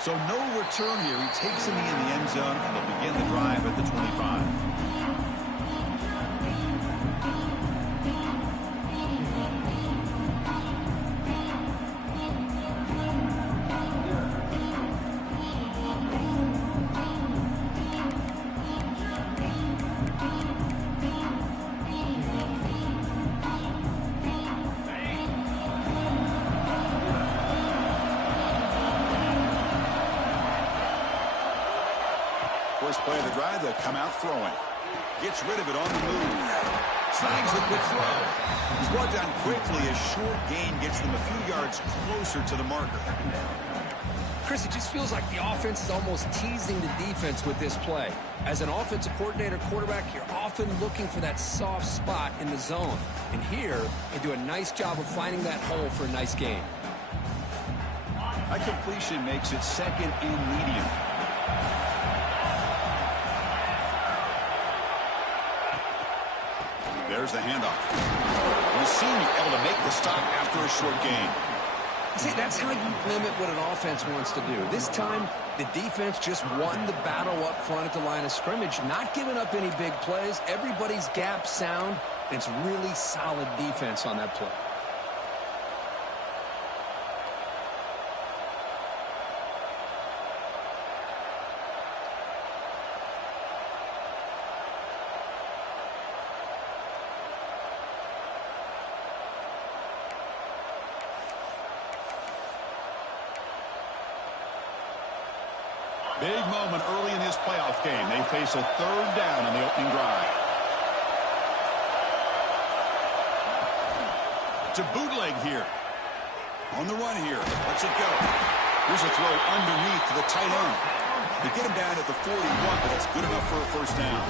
So no return here. He takes him in the end zone, and they'll begin the drive at the 25. First play of the drive, they'll come out throwing. Gets rid of it on the move. Snags the quick throw. He's brought down quickly. A short gain gets them a few yards closer to the marker. Chris, it just feels like the offense is almost teasing the defense with this play. As an offensive coordinator quarterback, you're often looking for that soft spot in the zone. And here, they do a nice job of finding that hole for a nice gain. A completion makes it second and medium. There's the handoff. The senior able to make the stop after a short gain. See, that's how you limit what an offense wants to do. This time, the defense just won the battle up front at the line of scrimmage, not giving up any big plays. Everybody's gap sound, and it's really solid defense on that play. Big moment early in this playoff game. They face a third down in the opening drive. To bootleg here. On the run here. Let's it go. Here's a throw underneath to the tight end. They get him down at the 41, but it's good enough for a first down.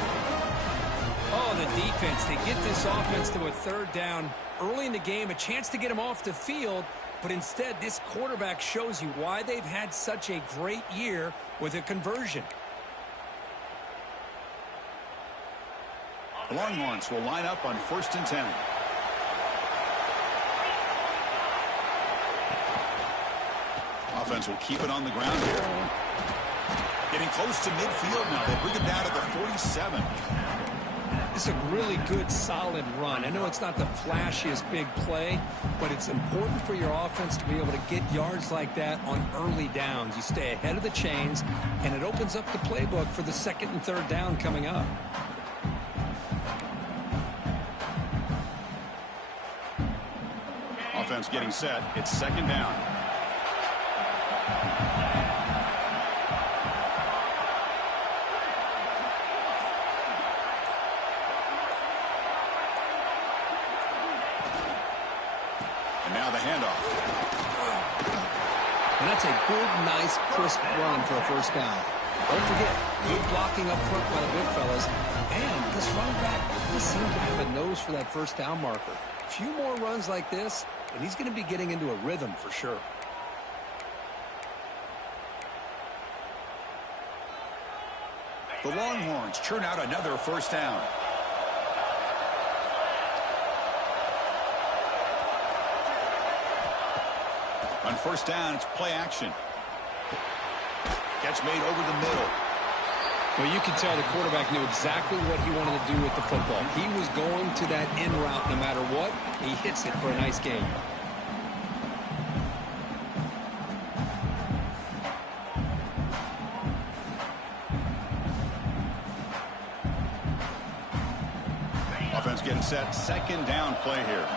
Oh, the defense. They get this offense to a third down early in the game. A chance to get him off the field. But instead, this quarterback shows you why they've had such a great year with a conversion. The Longhorns will line up on 1st and 10. Offense will keep it on the ground here. Getting close to midfield now. They bring it down to the 47. It's a really good, solid run. I know it's not the flashiest big play, but it's important for your offense to be able to get yards like that on early downs. You stay ahead of the chains, and it opens up the playbook for the second and third down coming up. Offense getting set. It's second down. Now the handoff. And that's a good, nice, crisp run for a first down. Don't forget, good blocking up front by the big fellas. And this running back just seems to have a nose for that first down marker. A few more runs like this, and he's going to be getting into a rhythm for sure. The Longhorns churn out another first down. On first down, it's play action. Catch made over the middle. Well, you can tell the quarterback knew exactly what he wanted to do with the football. He was going to that in route no matter what. He hits it for a nice gain. Offense getting set. Second down play here.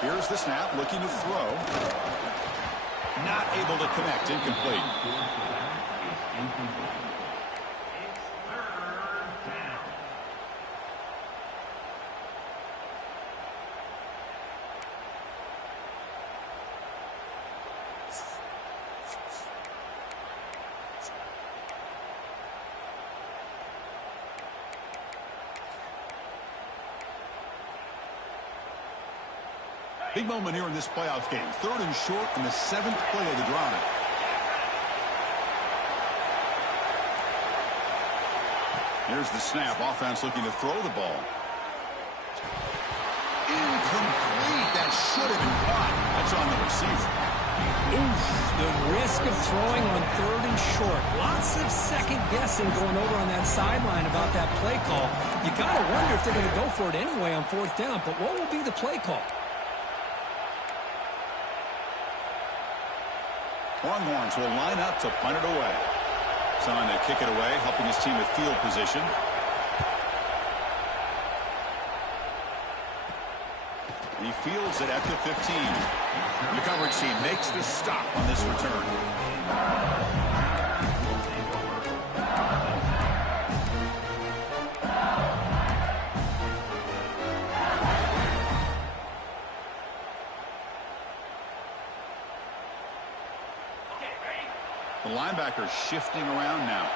Here's the snap, looking to throw. Not able to connect, incomplete. Big moment here in this playoff game. Third and short in the 7th play of the drive. Here's the snap. Offense looking to throw the ball. Incomplete. That should have been caught. That's on the receiver. Oof, the risk of throwing on 3rd and short. Lots of second guessing going over on that sideline about that play call. You got to wonder if they're going to go for it anyway on 4th down, but what will be the play call? Longhorns will line up to punt it away. Time to kick it away, helping his team with field position. He fields it at the 15. The coverage team makes the stop on this return. The linebacker shifting around now.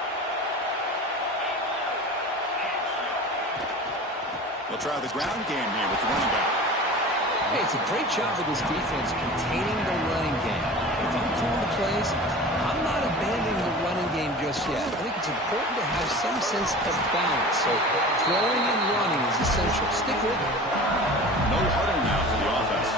They'll try the ground game here with the running back. Hey, it's a great job of this defense containing the running game. If I'm calling the plays, I'm not abandoning the running game just yet. I think it's important to have some sense of balance. So throwing and running is essential. Stick with it. No huddle now for the offense.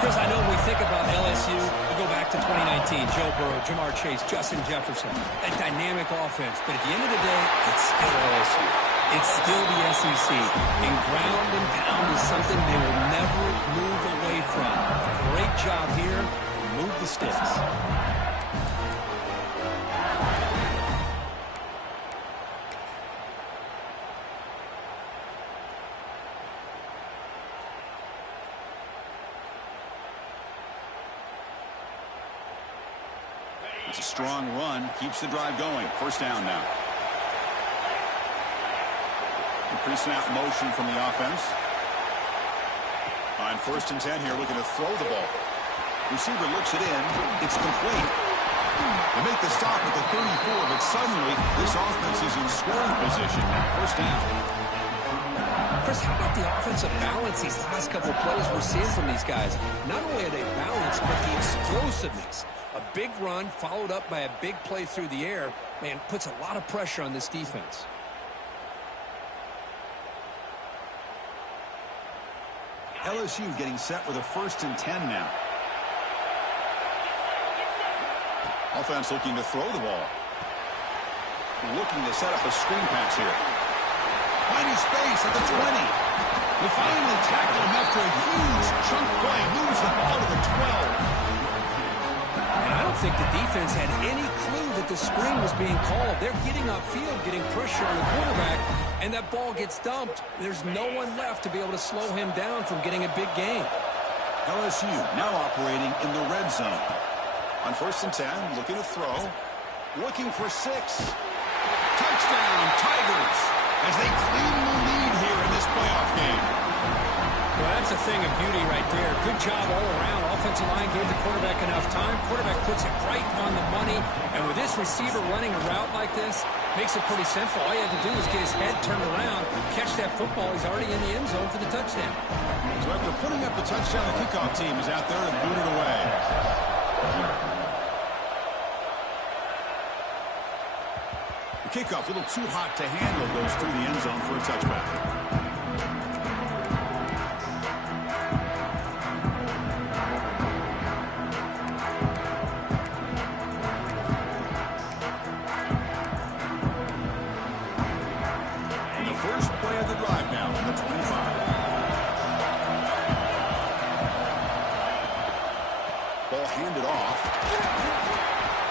Chris, I know when we think about LSU, we go back to 2019. Joe Burrow, Jamar Chase, Justin Jefferson, that dynamic offense. But at the end of the day, it's still LSU. It's still the SEC. And ground and pound is something they will never move away from. Great job here. Move the sticks. It's a strong run. Keeps the drive going. 1st down now. Pre-snap motion from the offense. On 1st and 10 here, looking to throw the ball. Receiver looks it in. It's complete. They make the stop at the 34, but suddenly this offense is in scoring position now. 1st down. Chris, how about the offensive balance these last couple of plays we're seeing from these guys? Not only are they balanced, but the explosiveness. A big run followed up by a big play through the air, man, puts a lot of pressure on this defense. LSU getting set with a 1st and 10 now. Offense looking to throw the ball. Looking to set up a screen pass here. Finding space at the 20. They finally tackle him after a huge chunk play. Moves the ball to the 12. And I don't think the defense had any clue that the screen was being called. They're getting upfield, getting pressure on the quarterback, and that ball gets dumped. There's no one left to be able to slow him down from getting a big gain. LSU now operating in the red zone. On 1st and 10, looking to throw. Looking for 6. Touchdown, Tigers, as they claim the lead here in this playoff game. Well, that's a thing of beauty right there. Good job all around. Offensive line gave the quarterback enough time. Quarterback puts it right on the money. And with this receiver running a route like this, makes it pretty simple. All you have to do is get his head turned around, catch that football. He's already in the end zone for the touchdown. So after putting up the touchdown, the kickoff team is out there to boot it away. The kickoff, a little too hot to handle, goes through the end zone for a touchback. Handed off,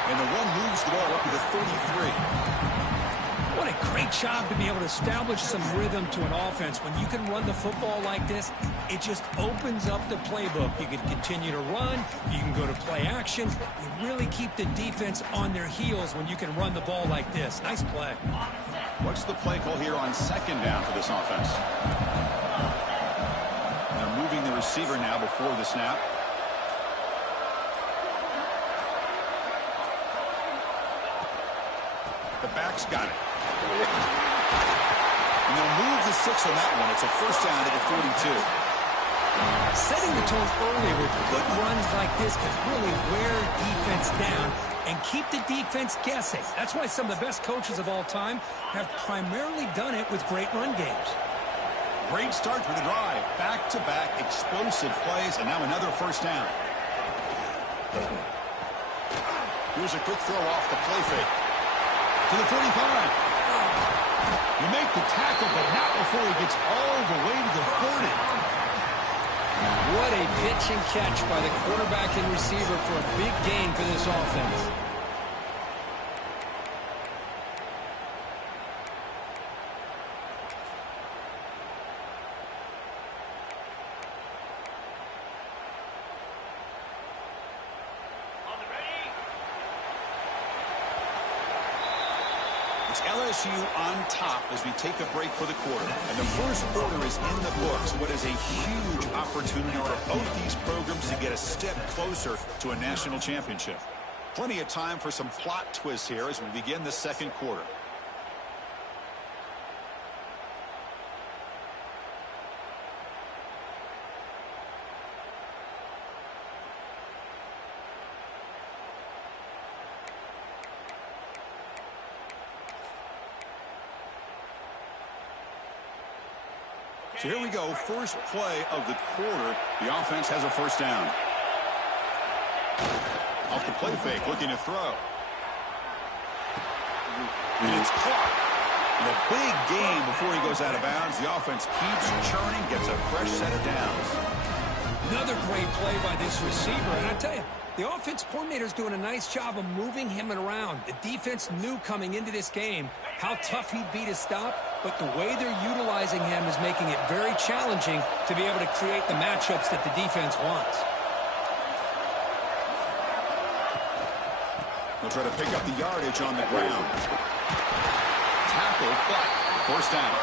and the run moves the ball up to the 33. What a great job to be able to establish some rhythm to an offense. When you can run the football like this, it just opens up the playbook. You can continue to run, you can go to play action. You really keep the defense on their heels when you can run the ball like this. Nice play. What's the play call here on 2nd down for this offense? They're moving the receiver now before the snap. The back's got it. And they'll move the 6 on that one. It's a 1st down at the 42. Setting the tone early with good runs like this can really wear defense down and keep the defense guessing. That's why some of the best coaches of all time have primarily done it with great run games. Great start for the drive. Back-to-back explosive plays, and now another first down. Here's a quick throw off the play fake. To the 45. You make the tackle, but not before he gets all the way to the 40. What a pitch and catch by the quarterback and receiver for a big gain for this offense. It's LSU on top as we take a break for the quarter. And the first quarter is in the books. What is a huge opportunity for both these programs to get a step closer to a national championship. Plenty of time for some plot twists here as we begin the second quarter. So here we go, first play of the quarter. The offense has a first down. Off the play fake, looking to throw. And it's caught. And a big gain before he goes out of bounds. The offense keeps churning, gets a fresh set of downs. Another great play by this receiver. And I tell you, the offense coordinator's doing a nice job of moving him around. The defense knew coming into this game how tough he'd be to stop, but the way they're utilizing him is making it very challenging to be able to create the matchups that the defense wants. They'll try to pick up the yardage on the ground. Tackle, but first down.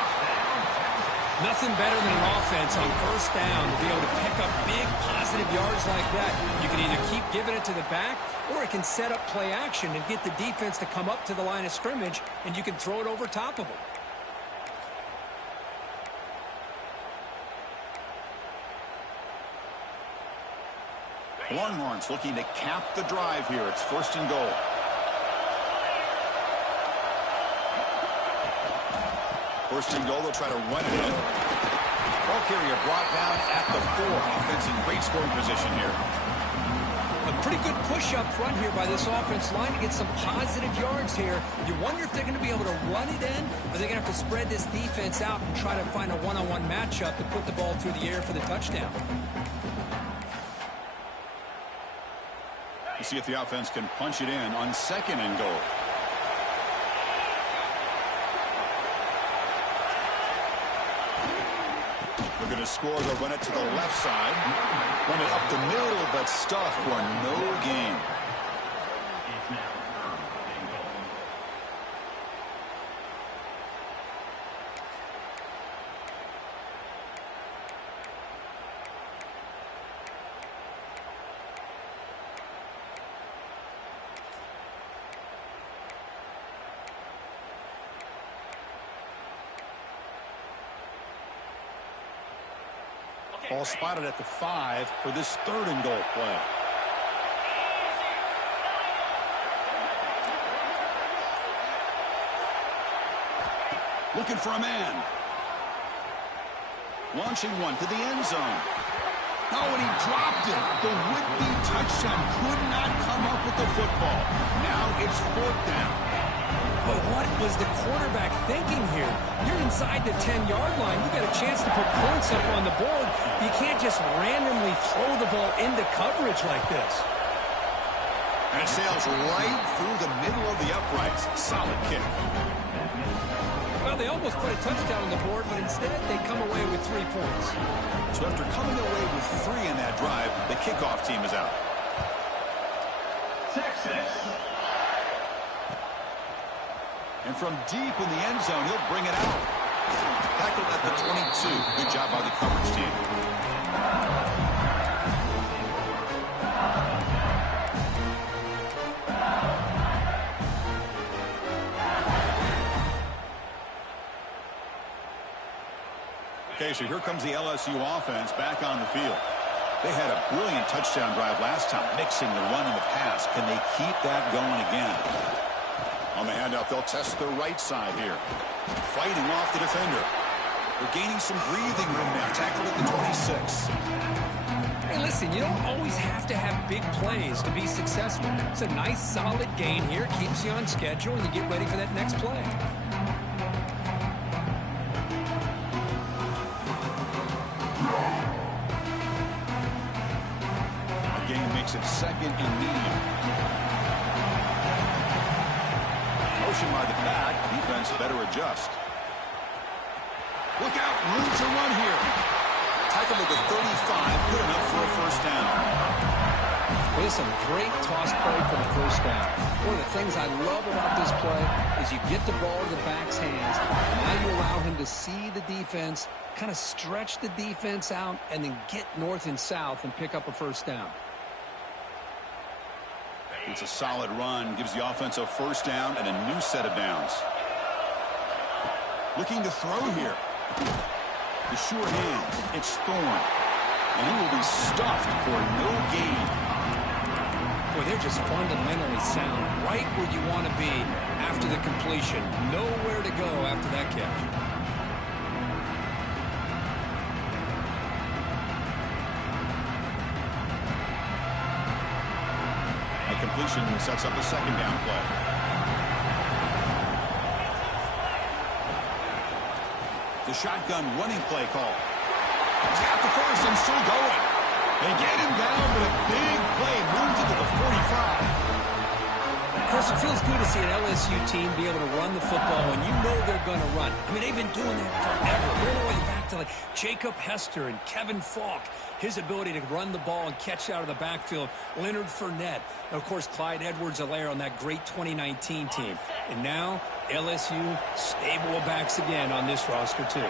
Nothing better than an offense on first down to be able to pick up big positive yards like that. You can either keep giving it to the back, or it can set up play action and get the defense to come up to the line of scrimmage, and you can throw it over top of them. Longhorns looking to cap the drive here. It's first and goal. First and goal, they'll try to run it in. Ball carrier brought down at the 4. Offense in great scoring position here. A pretty good push up front here by this offense line to get some positive yards here. You wonder if they're going to be able to run it in, or they're going to have to spread this defense out and try to find a one-on-one matchup to put the ball through the air for the touchdown. We'll see if the offense can punch it in on second and goal. They're going to score. They'll run it to the left side. Run it up the middle, but stuff for no gain. Ball spotted at the 5 for this third and goal play. Looking for a man. Launching one to the end zone. Oh, and he dropped it. The would-be touchdown could not come up with the football. Now it's fourth down. But what was the quarterback thinking here? You're inside the 10-yard line. You got a chance to put points up on the board. You can't just randomly throw the ball into coverage like this. And it sails right through the middle of the uprights. Solid kick. Well, they almost put a touchdown on the board, but instead they come away with 3 points. So after coming away with 3 in that drive, the kickoff team is out. Texas. And from deep in the end zone, he'll bring it out. Tackled at the 22. Good job by the coverage team. Okay, so here comes the LSU offense back on the field. They had a brilliant touchdown drive last time, mixing the run and the pass. Can they keep that going again? On the handout, they'll test the right side here. Fighting off the defender. They're gaining some breathing room now. Tackled at the 26. Hey, listen, you don't always have to have big plays to be successful. It's a nice, solid gain here. Keeps you on schedule, and you get ready for that next play. Makes it second and medium. Motion by the back. Defense better adjust. Look out. Room to run here. Tackled at the 35. Good enough for a first down. Listen, great toss play for the first down. One of the things I love about this play is you get the ball to the back's hands. Now you allow him to see the defense, kind of stretch the defense out, and then get north and south and pick up a first down. It's a solid run. Gives the offense a first down and a new set of downs. Looking to throw here. The sure hands. It's Thorne. And he will be stuffed for no gain. Boy, they're just fundamentally sound. Right where you want to be after the completion. Nowhere to go after that catch. Completion sets up a second down play. The shotgun running play call. He's got the first and still going. They get him down, but a big play moves into the 45. Of course, it feels good to see an LSU team be able to run the football when you know they're going to run. I mean, they've been doing that forever. All the way back to like Jacob Hester and Kevin Falk. His ability to run the ball and catch out of the backfield. Leonard Fournette. And of course, Clyde Edwards-Helaire on that great 2019 team. And now, LSU stable of backs again on this roster, too.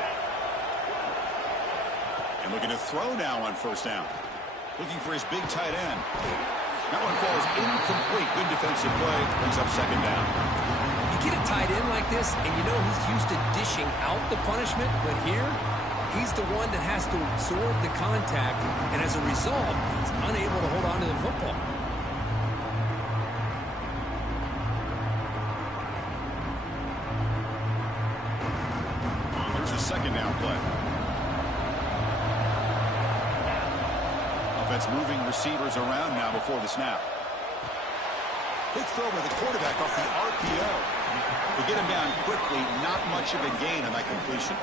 And looking to throw now on first down. Looking for his big tight end. That one falls incomplete. Good defensive play. Brings up second down. You get a tight end like this, and you know he's used to dishing out the punishment. But here, he's the one that has to absorb the contact. And as a result, he's unable to hold on to the football. Here's the second down play. Offense moving receivers around now before the snap. Quick throw by the quarterback off the RPO. To get him down quickly, not much of a gain on that completion.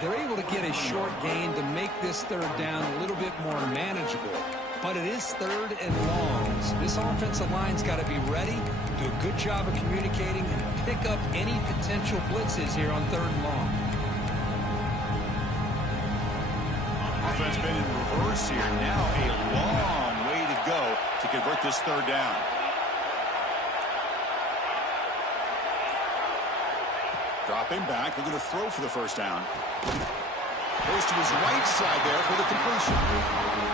They're able to get a short gain to make this third down a little bit more manageable. But it is third and long. So this offensive line's got to be ready, do a good job of communicating, and pick up any potential blitzes here on third and long. Offense been in reverse here. Now a long way to go to convert this third down. Dropping back, looking to throw for the first down. Goes to his right side there for the completion.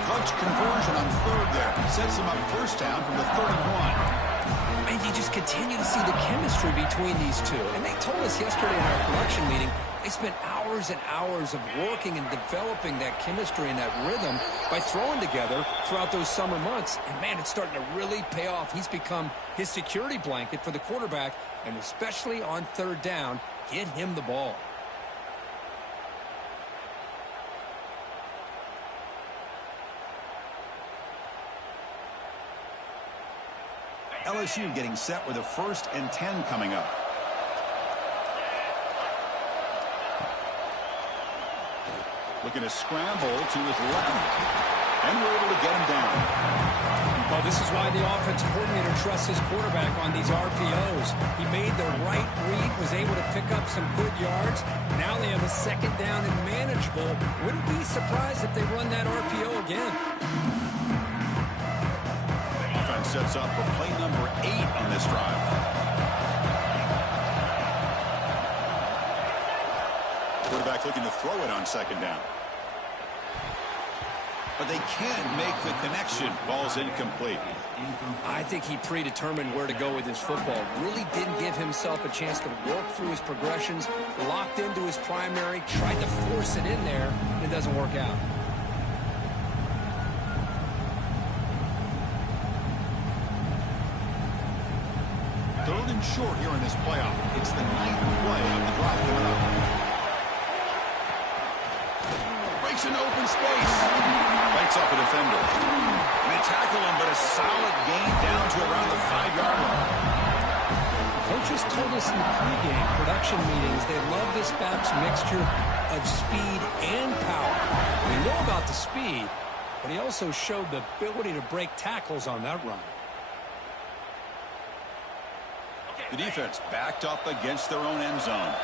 Clutch conversion on third there. Sets him up first down from the 31. And you just continue to see the chemistry between these two. And they told us yesterday in our production meeting, they spent hours and hours of working and developing that chemistry and that rhythm by throwing together throughout those summer months. And, man, it's starting to really pay off. He's become his security blanket for the quarterback, and especially on third down, get him the ball. LSU getting set with a 1st and 10 coming up. Looking to scramble to his left. And we're able to get him down. Well, this is why the offensive coordinator trusts his quarterback on these RPOs. He made the right read, was able to pick up some good yards. Now they have a second down and manageable. Wouldn't be surprised if they run that RPO again. Offense sets up for play number 8 on this drive. Quarterback looking to throw it on second down. But they can't make the connection. Ball's incomplete. I think he predetermined where to go with his football. Really didn't give himself a chance to work through his progressions, locked into his primary, tried to force it in there, and it doesn't work out. Third and short here in this playoff. It's the ninth play of the drive coming up. Breaks into open space. Fights off a defender. They tackle him, but a solid gain down to around the 5-yard line. Coaches told us in the pregame production meetings they love this back's mixture of speed and power. We know about the speed, but he also showed the ability to break tackles on that run. The defense backed up against their own end zone.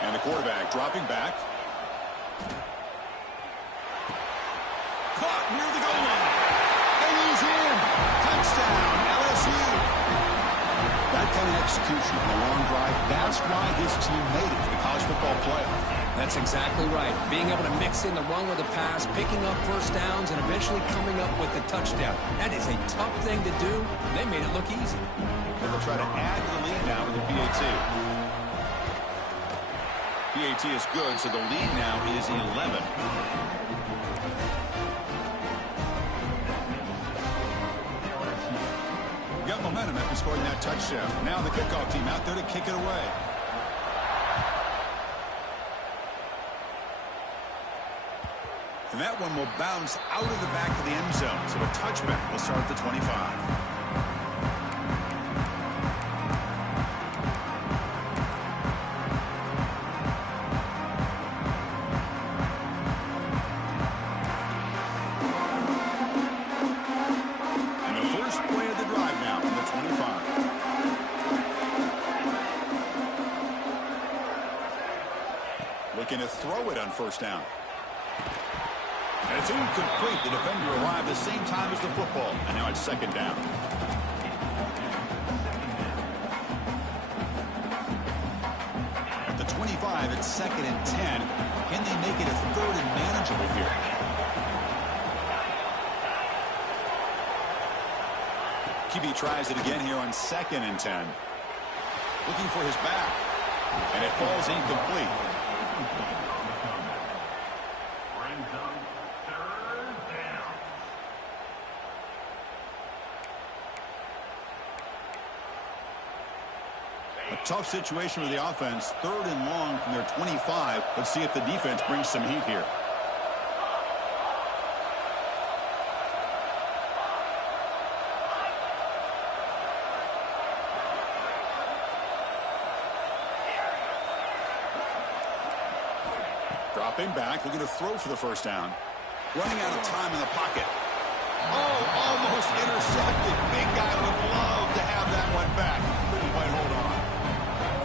And the quarterback dropping back. Caught near the goal line. And he's in. Touchdown, LSU. That kind of execution on a long drive, that's why this team made it to the college football playoff. That's exactly right. Being able to mix in the run with the pass, picking up first downs, and eventually coming up with the touchdown. That is a tough thing to do. They made it look easy. And they'll try to add to the lead now with the PAT. PAT is good, so the lead now is 11. Got momentum after scoring that touchdown. Now the kickoff team out there to kick it away. And that one will bounce out of the back of the end zone. So a touchback will start at the 25. Looking to throw it on first down. And it's incomplete. The defender arrived the same time as the football. And now it's second down. At the 25, it's second and 10. Can they make it a third and manageable here? QB tries it again here on second and 10. Looking for his back. And it falls incomplete. A tough situation with the offense. Third and long from their 25. Let's see if the defense brings some heat here. Dropping back, looking to throw for the first down. Running out of time in the pocket. Oh, almost intercepted. Big guy would love to have that one back. Couldn't quite hold on.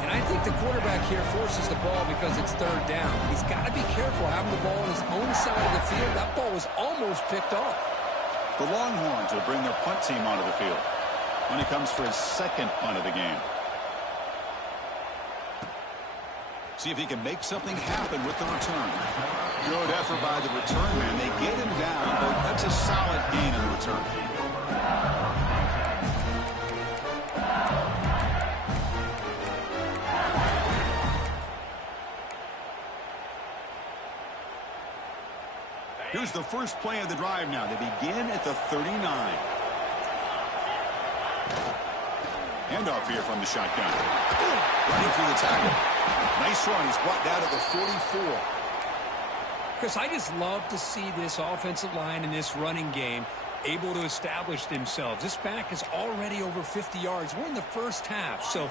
And I think the quarterback here forces the ball because it's third down. He's got to be careful having the ball on his own side of the field. That ball was almost picked off. The Longhorns will bring their punt team onto the field when he comes for his second punt of the game. See if he can make something happen with the return. Good effort by the return man. They get him down, but that's a solid gain on the return. Here's the first play of the drive now. They begin at the 39. Handoff here from the shotgun. Running through the tackle. Nice run. He's brought down at the 44. Chris, I just love to see this offensive line in this running game able to establish themselves. This back is already over 50 yards. We're in the first half, so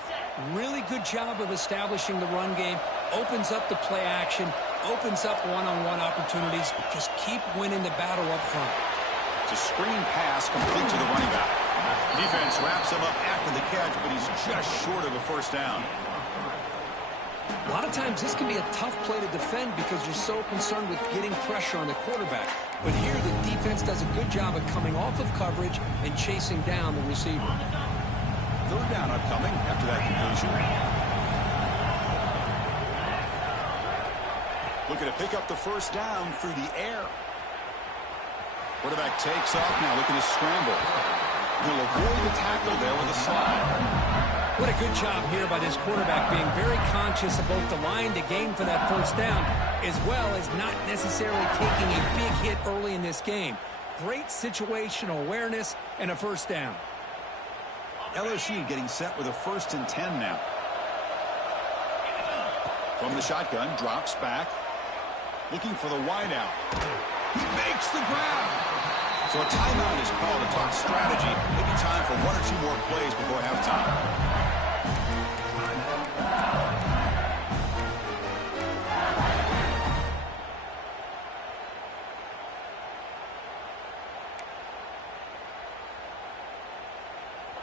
really good job of establishing the run game. Opens up the play action, opens up one-on-one opportunities. Just keep winning the battle up front. It's a screen pass complete to the running back. Defense wraps him up after the catch, but he's just short of a first down. A lot of times this can be a tough play to defend because you're so concerned with getting pressure on the quarterback. But here the defense does a good job of coming off of coverage and chasing down the receiver. Third down upcoming after that completion. Looking to pick up the first down through the air. Quarterback takes off now, looking to scramble. He'll avoid the tackle there with a slide. What a good job here by this quarterback, being very conscious of both the line to gain for that first down, as well as not necessarily taking a big hit early in this game. Great situational awareness and a first down. LSU getting set with a 1st and 10 now. From the shotgun, drops back. Looking for the wideout. He makes the grab. So a timeout is called to talk strategy. Maybe time for 1 or 2 more plays before halftime.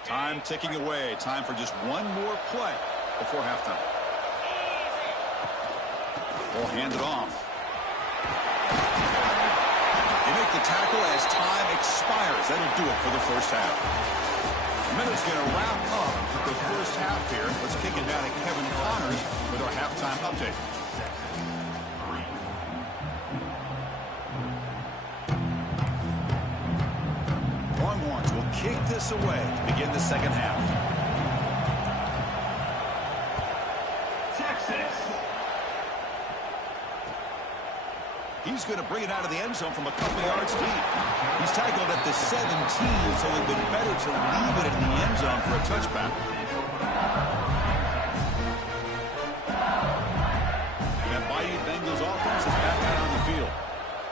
Time ticking away. Time for just 1 more play before halftime. We'll hand it off. They make the tackle as time expires. That'll do it for the first half. Minute's going to wrap up the first half here. Let's kick it down to Kevin Connors with our halftime update. Longhorns will kick this away to begin the second half. He's going to bring it out of the end zone from a couple yards deep. He's tackled at the 17, so it would have been better to leave it in the end zone for a touchback. And that mighty Bengals offense is back out on the field.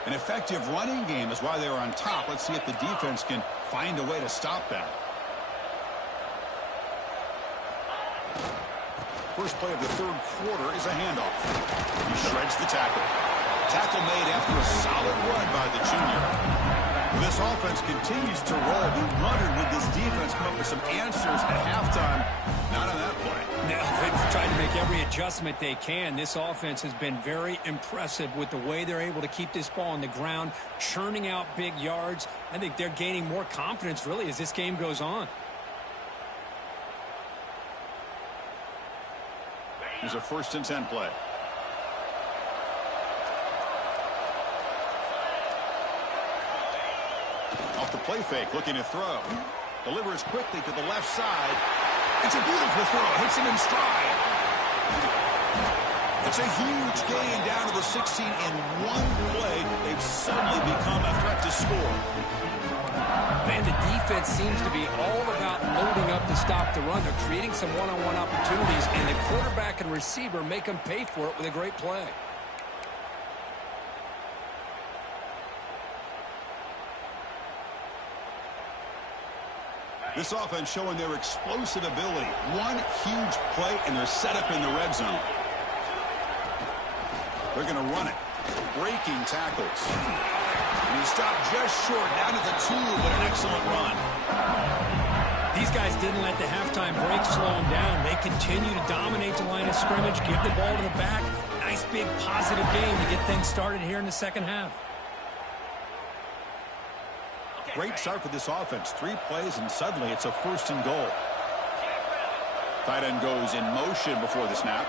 An effective running game is why they were on top. Let's see if the defense can find a way to stop that. First play of the third quarter is a handoff. He shreds the tackle. Tackle made after a solid run by the junior. This offense continues to roll. We wondered, would this defense come up with some answers at halftime? Not on that play. No, they've tried to make every adjustment they can. This offense has been very impressive with the way they're able to keep this ball on the ground, churning out big yards. I think they're gaining more confidence, really, as this game goes on. Here's a 1st and 10 play. Off the play fake, looking to throw. Delivers quickly to the left side. It's a beautiful throw. Hits him in stride. It's a huge gain down to the 16 in 1 play. They've suddenly become a threat to score. Man, the defense seems to be all about loading up to stop the run. They're creating some one-on-one opportunities, and the quarterback and receiver make them pay for it with a great play. This offense showing their explosive ability. 1 huge play, and they're set up in the red zone. They're going to run it. Breaking tackles. And he stopped just short, down to the 2, but an excellent run. These guys didn't let the halftime break slow them down. They continue to dominate the line of scrimmage, give the ball to the back. Nice, big, positive game to get things started here in the second half. Great start for this offense. 3 plays, and suddenly it's a 1st and goal. Tight end goes in motion before the snap.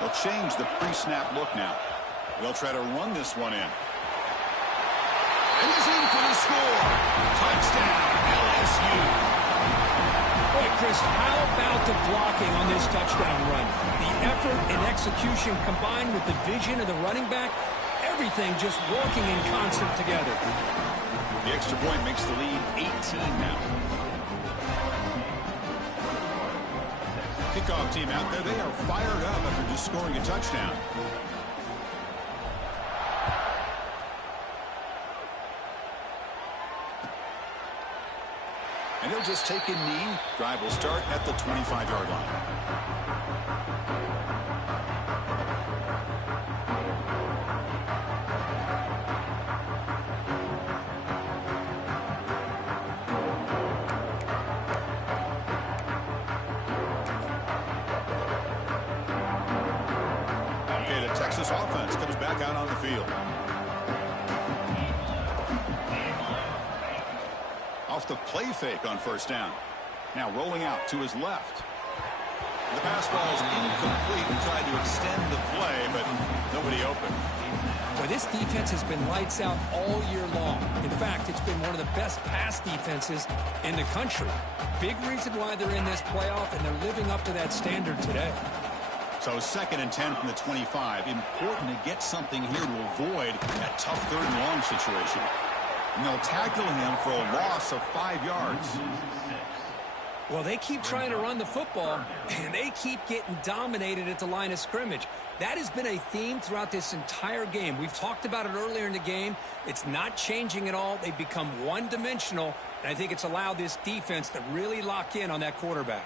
They'll change the pre-snap look now. They'll try to run this one in. And he's in for the score. Touchdown, LSU. Boy, Chris, how about the blocking on this touchdown run? The effort and execution combined with the vision of the running back, everything just working in concert together. The extra point makes the lead 18 now. Kickoff team out there. They are fired up after just scoring a touchdown. And he'll just take a knee. Drive will start at the 25-yard line. Texas offense comes back out on the field. Off the play fake on 1st down. Now rolling out to his left. The pass ball is incomplete. We tried to extend the play, but nobody open. Well, this defense has been lights out all year long. In fact, it's been one of the best pass defenses in the country. Big reason why they're in this playoff, and they're living up to that standard today. So 2nd and 10 from the 25. Important to get something here to avoid that tough 3rd and long situation. And they'll tackle him for a loss of 5 yards. Well, they keep trying to run the football, and they keep getting dominated at the line of scrimmage. That has been a theme throughout this entire game. We've talked about it earlier in the game. It's not changing at all. They've become one-dimensional, and I think it's allowed this defense to really lock in on that quarterback.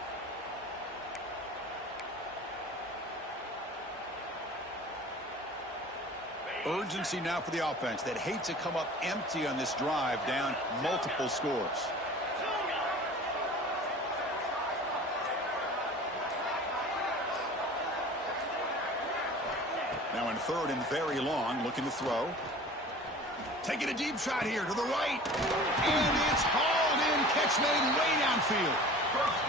Urgency now for the offense that hate to come up empty on this drive, down multiple scores. Now in 3rd and very long, looking to throw. Taking a deep shot here to the right. And it's hauled in. Catch made way downfield.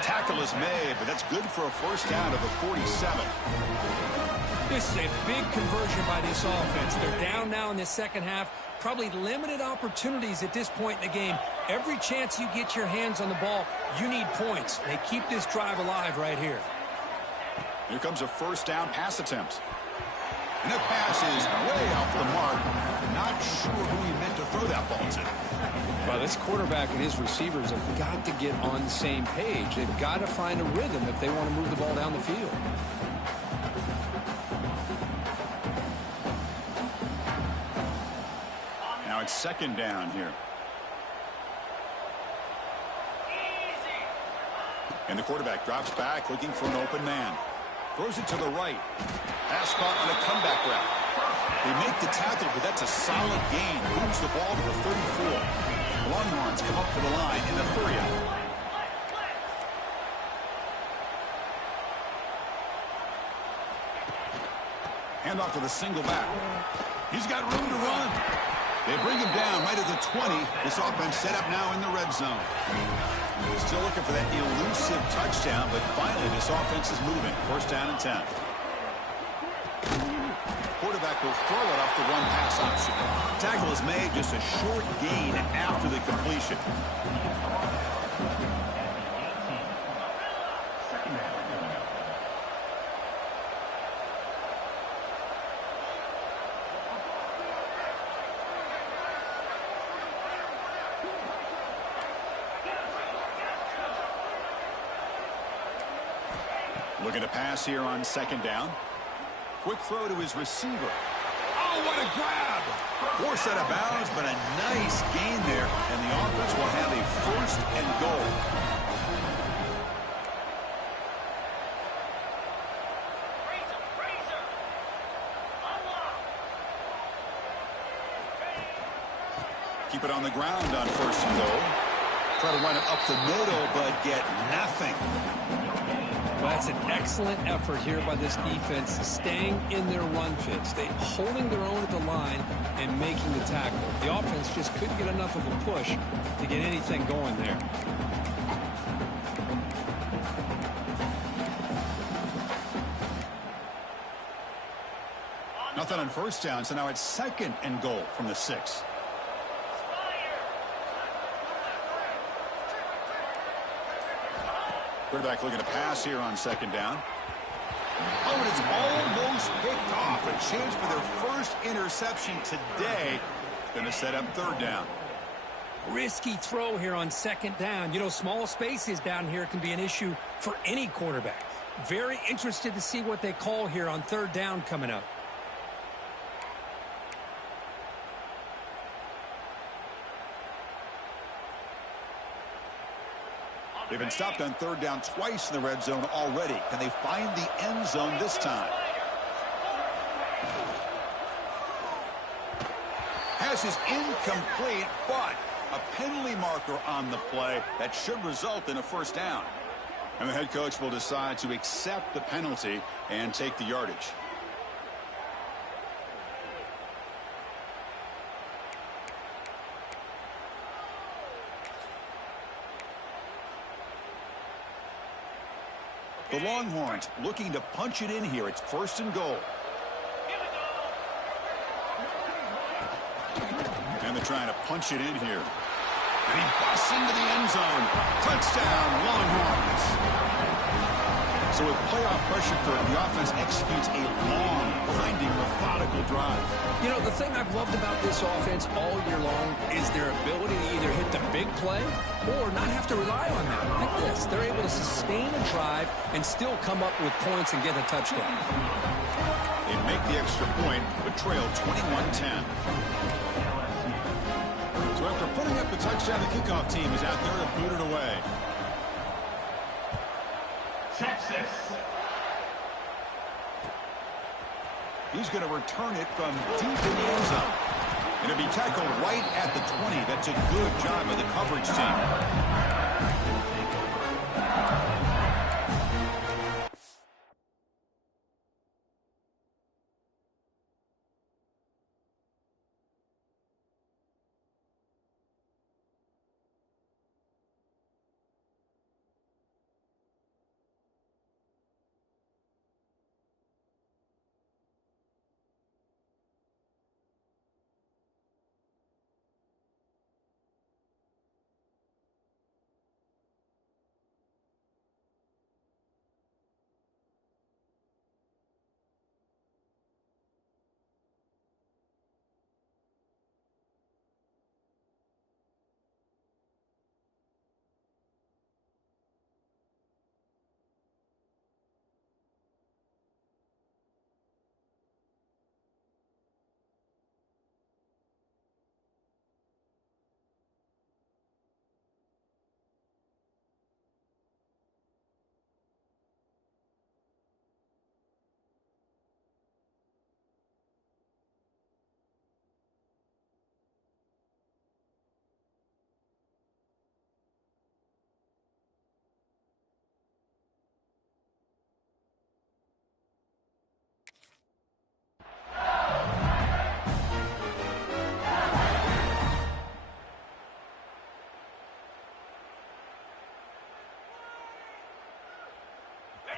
Tackle is made, but that's good for a 1st down to the 47. This is a big conversion by this offense. They're down now in the 2nd half. Probably limited opportunities at this point in the game. Every chance you get your hands on the ball, you need points. They keep this drive alive right here. Here comes a 1st down pass attempt. And the pass is way off the mark. Not sure who he meant to throw that ball to. Well, this quarterback and his receivers have got to get on the same page. They've got to find a rhythm if they want to move the ball down the field. Now it's 2nd down here. And the quarterback drops back looking for an open man. Throws it to the right. Pass caught on a comeback route. They make the tackle, but that's a solid gain. Moves the ball to the 34. Longhorns come up to the line in a hurry up. Hand off to the single back. He's got room to run. They bring him down right at the 20. This offense set up now in the red zone. Still looking for that elusive touchdown, but finally this offense is moving. 1st down and 10. Quarterback will throw it off the one pass option. Tackle is made, just a short gain after the completion. Looking to pass here on 2nd down. Quick throw to his receiver. Oh, what a grab! Forced out of bounds, but a nice gain there, and the offense will have a 1st and goal. Keep it on the ground on 1st and goal. Try to run it up the middle, but get nothing. Well, that's an excellent effort here by this defense, staying in their run fits. They holding their own at the line and making the tackle. The offense just couldn't get enough of a push to get anything going there. Nothing on 1st down, so now it's 2nd and goal from the 6. Quarterback looking to pass here on 2nd down. Oh, and it's almost picked off. A chance for their 1st interception today. Going to set up 3rd down. Risky throw here on 2nd down. You know, small spaces down here can be an issue for any quarterback. Very interested to see what they call here on 3rd down coming up. They've been stopped on 3rd down twice in the red zone already. Can they find the end zone this time? Pass is incomplete, but a penalty marker on the play that should result in a 1st down. And the head coach will decide to accept the penalty and take the yardage. The Longhorns looking to punch it in here. It's 1st and goal. And they're trying to punch it in here. And he busts into the end zone. Touchdown, Longhorns. So with playoff pressure curve, the offense executes a long, blinding, methodical drive. You know, the thing I've loved about this offense all year long is their ability to either hit the big play or not have to rely on that. Like this, they're able to sustain a drive and still come up with points and get a touchdown. They make the extra point, but trail 21-10. So after putting up the touchdown, the kickoff team is out there to boot it away. Texas. He's going to return it from deep in the end zone. It'll be tackled right at the 20. That's a good job of the coverage team.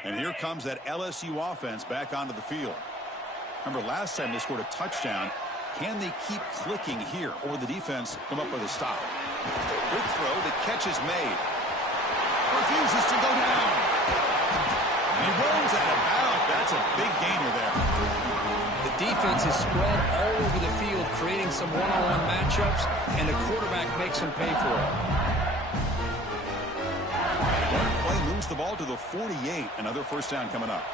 And here comes that LSU offense back onto the field. Remember, last time they scored a touchdown. Can they keep clicking here, or the defense come up with a stop? Quick throw. The catch is made. Refuses to go down. And he rolls out of bounds. That's a big gainer there. The defense is spread all over the field, creating some one-on-one matchups, and the quarterback makes them pay for it. One play moves the ball to the 48. Another 1st down coming up.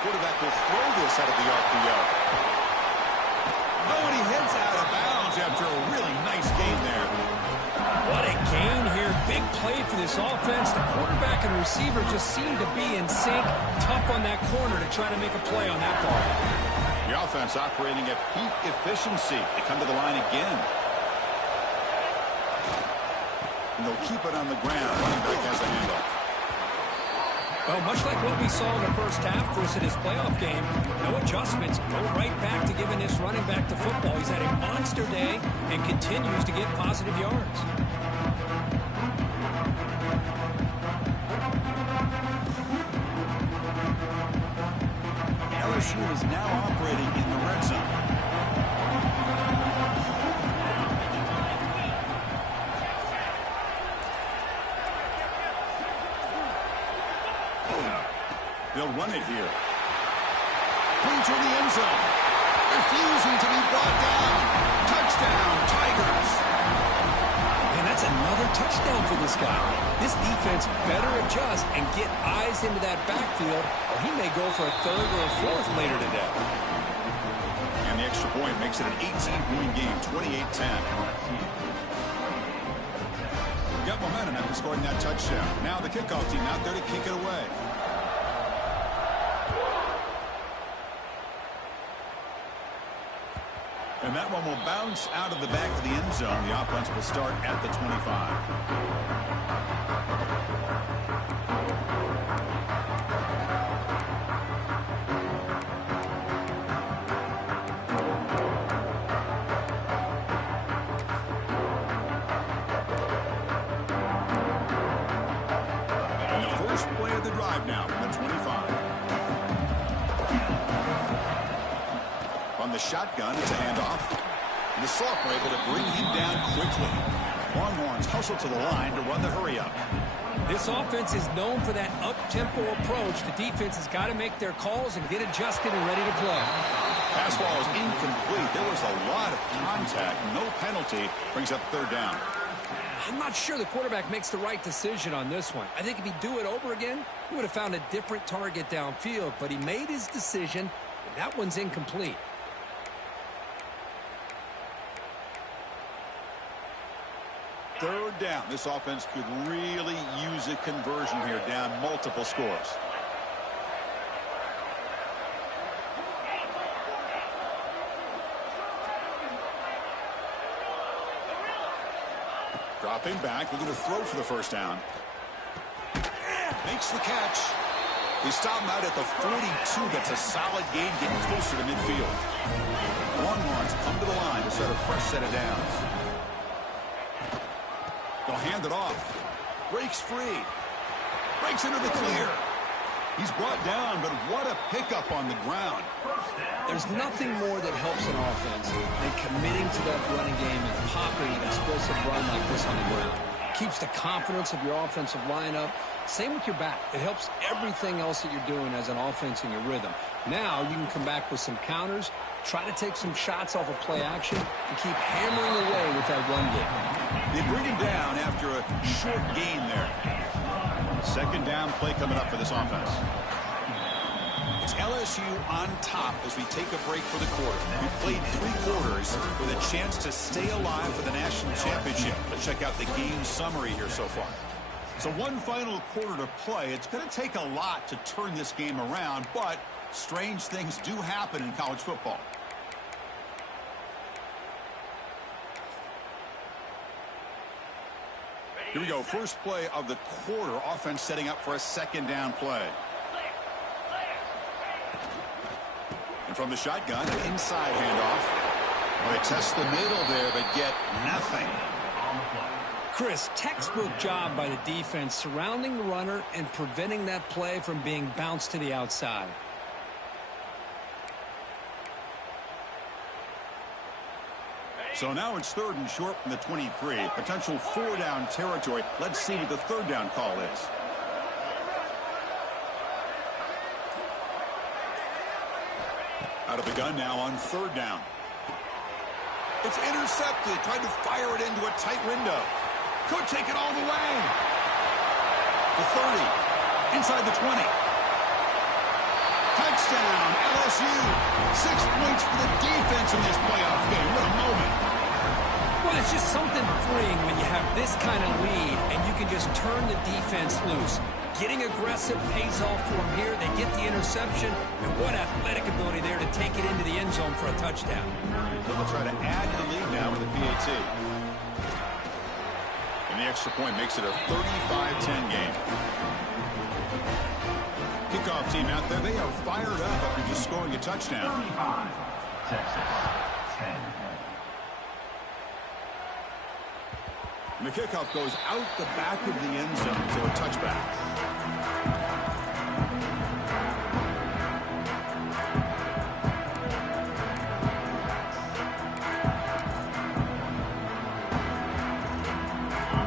Quarterback will throw this out of the RPO. Oh, and he heads out of bounds after a really nice gain there. What a gain here. Big play for this offense. The quarterback and receiver just seem to be in sync. Tough on that corner to try to make a play on that ball. The offense operating at peak efficiency. They come to the line again. And they'll keep it on the ground. Running back has the handoff. Well, much like what we saw in the first half, Chris, in his playoff game, no adjustments. Go right back to giving this running back to football. He's had a monster day and continues to get positive yards. LSU is now operating in the red zone. They'll run it here. Clean to the end zone. Refusing to be brought down. Touchdown, Tigers. And that's another touchdown for this guy. This defense better adjust and get eyes into that backfield, or he may go for a 3rd or a 4th later today. And the extra point makes it an 18-point game, 28-10. Got momentum after scoring that touchdown. Now the kickoff team out there to kick it away. And that one will bounce out of the back of the end zone. The offense will start at the 25. shotgun. It's a handoff. And the sophomore able to bring him down quickly. Longhorns hustle to the line to run the hurry up. This offense is known for that up-tempo approach. The defense has got to make their calls and get adjusted and ready to play. Pass ball is incomplete. There was a lot of contact. No penalty. Brings up third down. I'm not sure the quarterback makes the right decision on this one. I think if he'd do it over again, he would have found a different target downfield. But he made his decision, and that one's incomplete. Third down. This offense could really use a conversion here, down multiple scores. Dropping back, looking to throw for the first down. Makes the catch. They stop him out at the 42. That's a solid gain, getting closer to midfield. Longhorns come to the line to start a fresh set of downs. They'll hand it off. Breaks free. Breaks into the clear. He's brought down, but what a pickup on the ground. There's nothing more that helps an offense than committing to that running game and popping an explosive run like this on the ground. Keeps the confidence of your offensive lineup. Same with your back. It helps everything else that you're doing as an offense in your rhythm. Now you can come back with some counters, try to take some shots off of play action, and keep hammering away with that run game. They bring him down after a short gain there. Second down play coming up for this offense. It's LSU on top as we take a break for the quarter. We played 3 quarters with a chance to stay alive for the national championship. Let's check out the game summary here so far. So one final quarter to play. It's going to take a lot to turn this game around, but strange things do happen in college football. Here we go. First play of the quarter. Offense setting up for a second down play. And from the shotgun, an inside handoff. Well, they test the middle there, but get nothing. Chris, textbook job by the defense surrounding the runner and preventing that play from being bounced to the outside. So now it's third and short from the 23. Potential 4-down territory. Let's see what the third down call is. Out of the gun now on third down. It's intercepted. Tried to fire it into a tight window. Could take it all the way. The 30. Inside the 20. Touchdown, LSU. 6 points for the defense in this playoff game. What a moment. Well, it's just something freeing when you have this kind of lead and you can just turn the defense loose. Getting aggressive pays off for them here. They get the interception, and what athletic ability there to take it into the end zone for a touchdown. They'll try to add to the lead now with the PAT. And the extra point makes it a 35-10 game. Kickoff team out there, they are fired up after just scoring a touchdown. 35, Texas, 10. And the kickoff goes out the back of the end zone, so a touchback.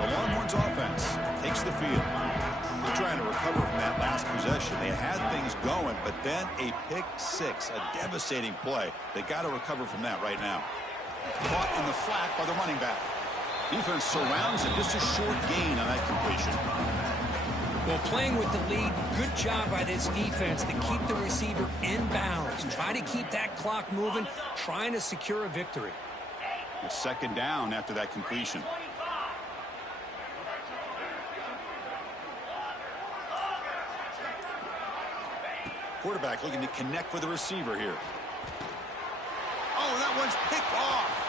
The Longhorns offense takes the field. They're trying to recover from that last possession. They had things going, but then a pick six, a devastating play. They got to recover from that right now. Caught in the flat by the running back. Defense surrounds him. Just a short gain on that completion. Well, playing with the lead, good job by this defense to keep the receiver in bounds. Try to keep that clock moving, trying to secure a victory. It's second down after that completion. Quarterback looking to connect with the receiver here. Oh, that one's picked off.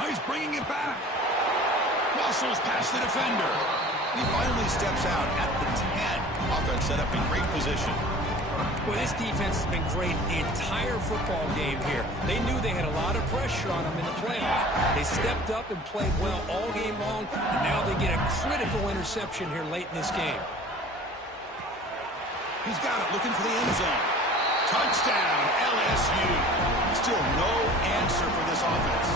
Oh, he's bringing it back. Muscles past the defender. He finally steps out at the 10. Offense set up in great position. Well, this defense has been great the entire football game here. They knew they had a lot of pressure on them in the playoffs. They stepped up and played well all game long, and now they get a critical interception here late in this game. He's got it, looking for the end zone. Touchdown, LSU. Still no answer for this offense.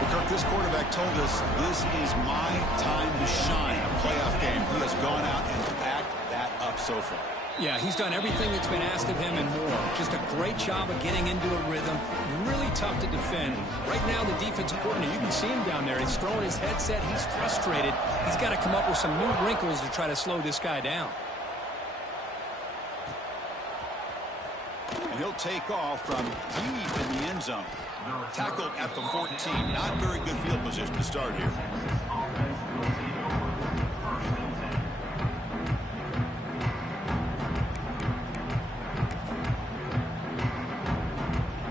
Well, Kirk, this quarterback told us this is my time to shine. A playoff game. He has gone out and backed that up so far. Yeah, he's done everything that's been asked of him and more. Just a great job of getting into a rhythm. Really tough to defend. Right now, the defensive coordinator, you can see him down there. He's throwing his headset. He's frustrated. He's got to come up with some new wrinkles to try to slow this guy down. And he'll take off from deep in the end zone. Tackled at the 14. Not very good field position to start here.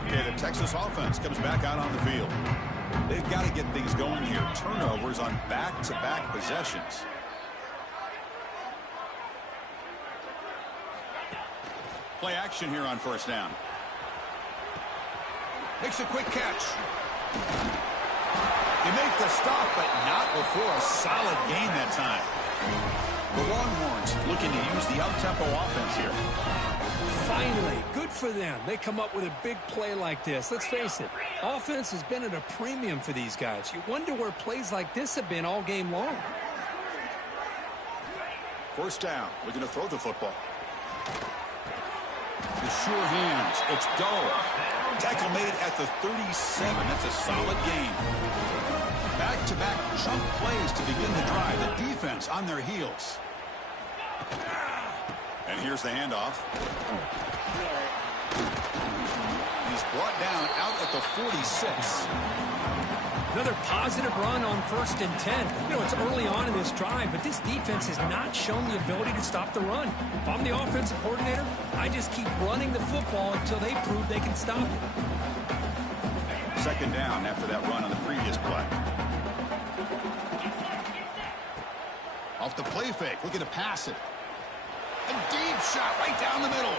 Okay, the Texas offense comes back out on the field. They've got to get things going here. Turnovers on back-to-back possessions. Play action here on first down. Makes a quick catch. They make the stop, but not before a solid gain that time. The Longhorns looking to use the up-tempo offense here. Finally, good for them. They come up with a big play like this. Let's face it, offense has been at a premium for these guys. You wonder where plays like this have been all game long. First down. Looking to throw the football. The sure hands. It's Doe. Tackle made at the 37. That's a solid gain. Back-to-back chunk plays to begin the drive. The defense on their heels. And here's the handoff. He's brought down out at the 46. Another positive run on 1st and 10. You know, it's early on in this drive, but this defense has not shown the ability to stop the run. If I'm the offensive coordinator, I just keep running the football until they prove they can stop it. Second down after that run on the previous play. Off the play fake, looking to pass it. A deep shot right down the middle.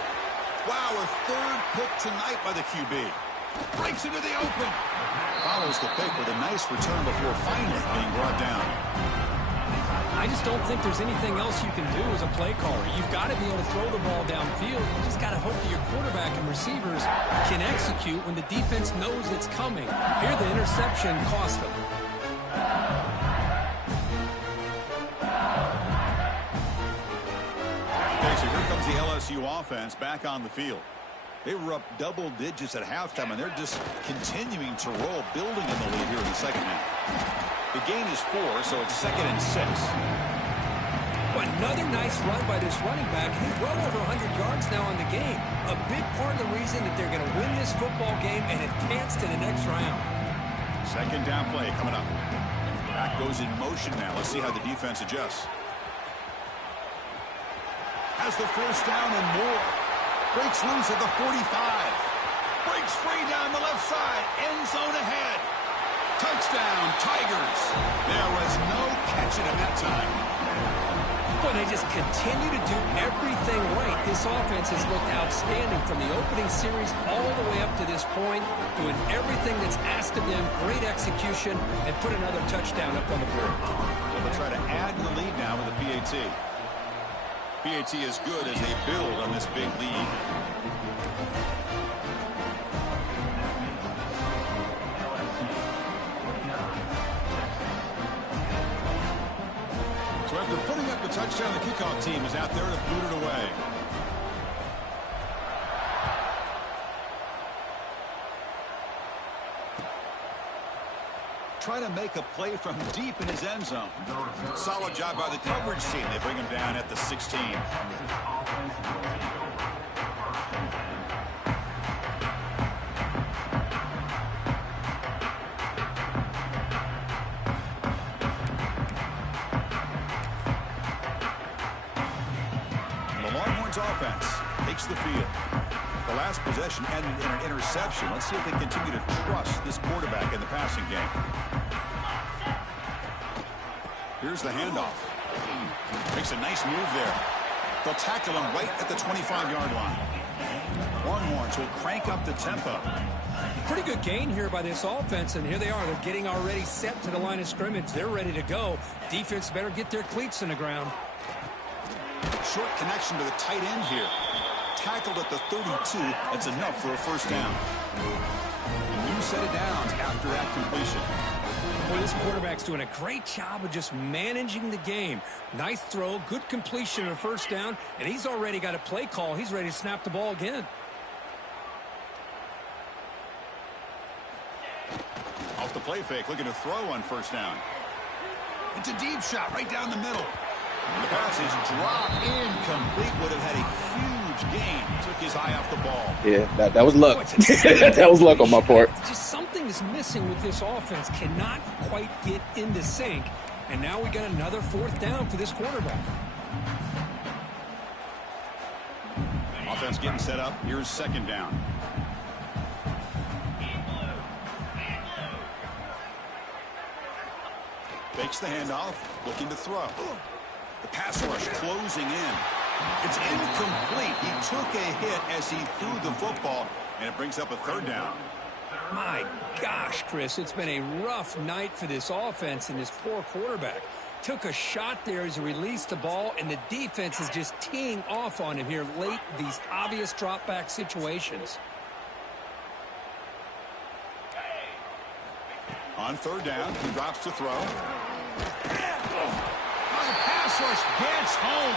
Wow, a third pick tonight by the QB. Breaks into the open. Follows the pick with a nice return before finally being brought down. I just don't think there's anything else you can do as a play caller. You've got to be able to throw the ball downfield. You just got to hope that your quarterback and receivers can execute when the defense knows it's coming. Here, the interception cost them. Okay, so here comes the LSU offense back on the field. They were up double digits at halftime, and they're just continuing to roll, building in the lead here in the second half. The gain is 4, so it's 2nd and 6. Well, another nice run by this running back. He's well over 100 yards now in the game. A big part of the reason that they're going to win this football game and advance to the next round. Second down play coming up. Back goes in motion now. Let's see how the defense adjusts. Has the first down and more. Breaks loose at the 45. Breaks free down the left side. End zone ahead. Touchdown, Tigers. There was no catching him that time. Boy, they just continue to do everything right. This offense has looked outstanding from the opening series all the way up to this point, doing everything that's asked of them, great execution, and put another touchdown up on the board. So they'll try to add to the lead now with the PAT. PAT is good as they build on this big lead. So after putting up the touchdown, the kickoff team is out there to boot it away. Trying to make a play from deep in his end zone. Solid job by the coverage team. They bring him down at the 16. The Longhorns offense takes the field. The last possession ended in an interception. Let's see if they continue to trust this quarterback in the passing game. Here's the handoff. Makes a nice move there. They'll tackle him right at the 25-yard line. Longhorns will crank up the tempo. Pretty good gain here by this offense, and here they are. They're getting already set to the line of scrimmage. They're ready to go. Defense better get their cleats in the ground. Short connection to the tight end here. Tackled at the 32. That's enough for a first down. A new set of downs after that completion. Boy, this quarterback's doing a great job of just managing the game. Nice throw, good completion of a first down, and he's already got a play call. He's ready to snap the ball again. Off the play fake, looking to throw on first down. It's a deep shot right down the middle. The pass is dropped incomplete. Would have had a huge gain. Took his eye off the ball. Yeah, that was luck. That was luck on my part. Just something is missing with this offense. Cannot quite get into sync. And now we got another fourth down for this quarterback. Offense getting set up. Here's second down. Fakes the handoff. Looking to throw. The pass rush closing in. It's incomplete. He took a hit as he threw the football, and it brings up a third down. My gosh, Chris, it's been a rough night for this offense and this poor quarterback. Took a shot there as he released the ball, and the defense is just teeing off on him here late in these obvious drop-back situations. On third down, he drops to throw. The pass rush gets home.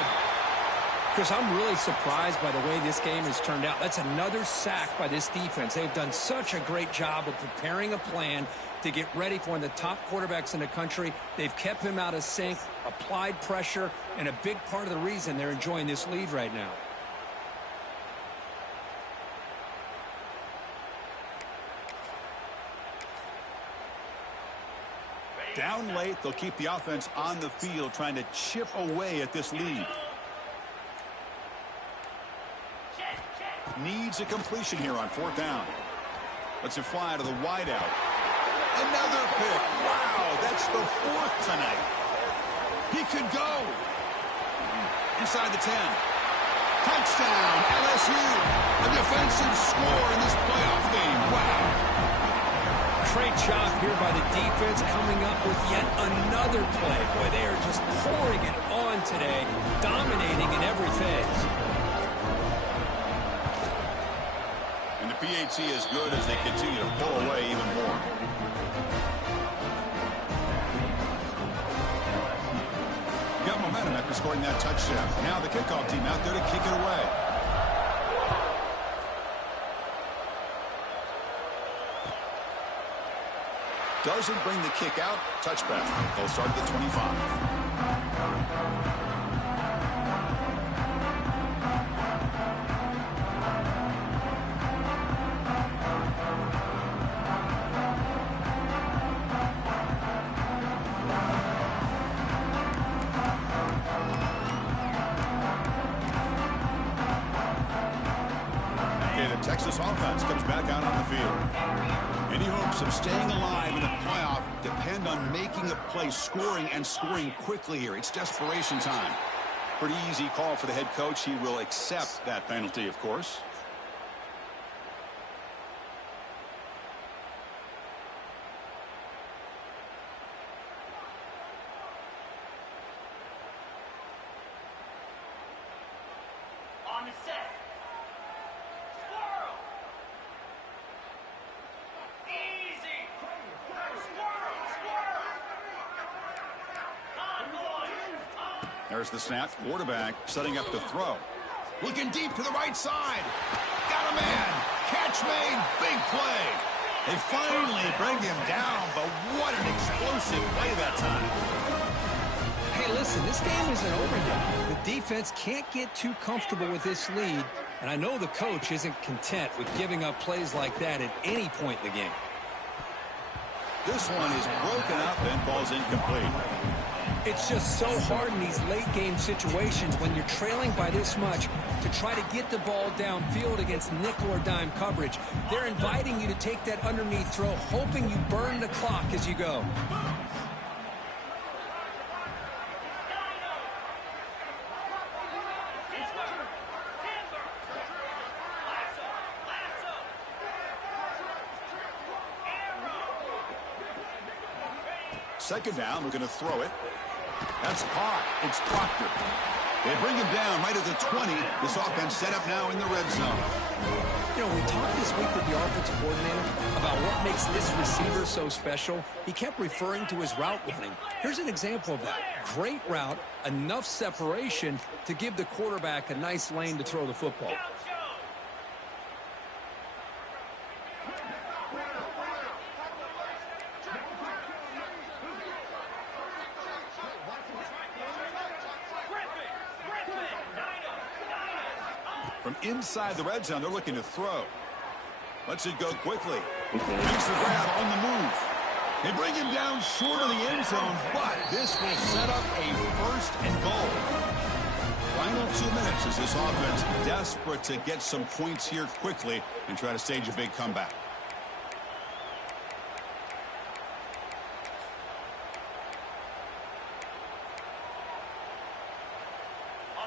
Chris, I'm really surprised by the way this game has turned out. That's another sack by this defense. They've done such a great job of preparing a plan to get ready for one of the top quarterbacks in the country. They've kept him out of sync, applied pressure, and a big part of the reason they're enjoying this lead right now. Down late, they'll keep the offense on the field trying to chip away at this lead. Needs a completion here on fourth down. Lets it fly to the wideout. Another pick. Wow, that's the fourth tonight. He could go. Inside the 10. Touchdown, LSU. A defensive score in this playoff game. Wow. Great job here by the defense coming up with yet another play. Boy, they are just pouring it on today, dominating in every phase. And the PAT is good as they continue to pull away even more. Got momentum after scoring that touchdown. Now the kickoff team out there to kick it away. Doesn't bring the kick out. Touchback. They'll start at the 25. Okay, the Texas offense comes back out on the field. Any hopes of staying alive in the playoff depend on making a play, scoring, and scoring quickly here. It's desperation time. Pretty easy call for the head coach. He will accept that penalty, of course. On the set. Squirrel. Easy. Squirrel. There's the snap. Quarterback setting up to throw. Looking deep to the right side. Got a man. Catch made. Big play. They finally bring him down, but what an explosive play that time. Hey, listen, this game isn't over yet. The defense can't get too comfortable with this lead, and I know the coach isn't content with giving up plays like that at any point in the game. This one is broken up and falls incomplete. It's just so hard in these late game situations when you're trailing by this much to try to get the ball downfield against nickel or dime coverage. They're inviting you to take that underneath throw, hoping you burn the clock as you go. Second down, we're going to throw it. That's caught. It's Proctor. They bring him down right at the 20. This offense set up now in the red zone. You know, we talked this week with the offensive coordinator about what makes this receiver so special. He kept referring to his route running. Here's an example of that. Great route, enough separation to give the quarterback a nice lane to throw the football. From inside the red zone, they're looking to throw. Lets it go quickly. Makes the grab on the move. They bring him down short of the end zone, but this will set up a first and goal. Final 2 minutes as this offense desperate to get some points here quickly and try to stage a big comeback.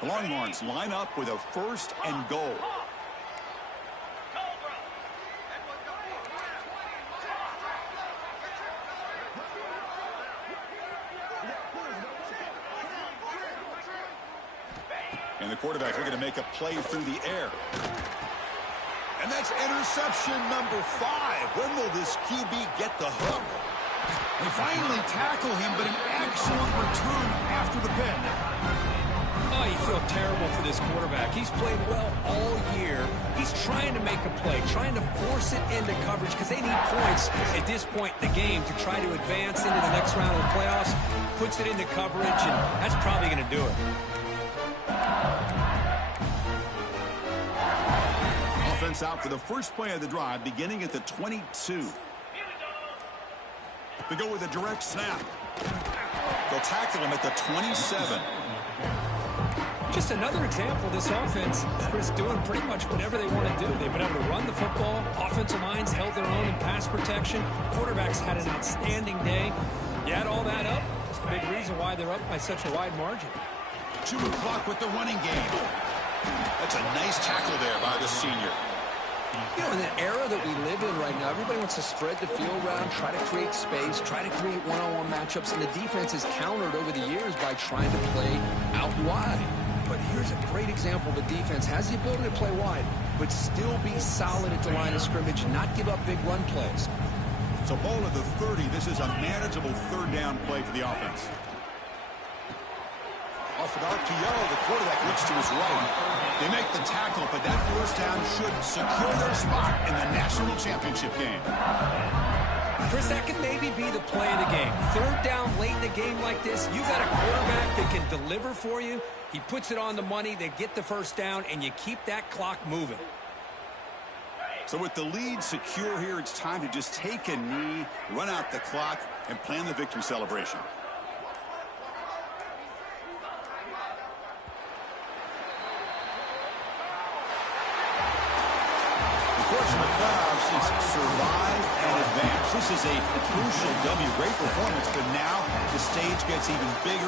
The Longhorns line up with a first and goal. And the quarterback looking to make a play through the air. And that's interception number 5. When will this QB get the hook? They finally tackle him, but an excellent return after the pin. Oh, you feel terrible for this quarterback. He's played well all year. He's trying to make a play, trying to force it into coverage because they need points at this point in the game to try to advance into the next round of the playoffs. Puts it into coverage, and that's probably going to do it. Offense out for the first play of the drive, beginning at the 22. They go with a direct snap. They'll tackle him at the 27. Just another example of this offense, Chris, doing pretty much whatever they want to do. They've been able to run the football. Offensive lines held their own in pass protection. Quarterbacks had an outstanding day. You add all that up, it's a big reason why they're up by such a wide margin. 2 o'clock with the running game. That's a nice tackle there by the senior. You know, in the era that we live in right now, everybody wants to spread the field around, try to create space, try to create one-on-one matchups, and the defense has countered over the years by trying to play out wide. But here's a great example. The defense has the ability to play wide, but still be solid at the line of scrimmage, not give up big run plays. So ball at the 30. This is a manageable third down play for the offense. Off an RPO, the quarterback looks to his right. They make the tackle, but that first down should secure their spot in the national championship game. Chris, that could maybe be the play of the game. Third down late in the game like this, you got a quarterback that can deliver for you. He puts it on the money, they get the first down, and you keep that clock moving. So with the lead secure here, it's time to just take a knee, run out the clock, and plan the victory celebration. Unfortunately, playoffs is survive and advance. This is a crucial W. Great performance, but now the stage gets even bigger.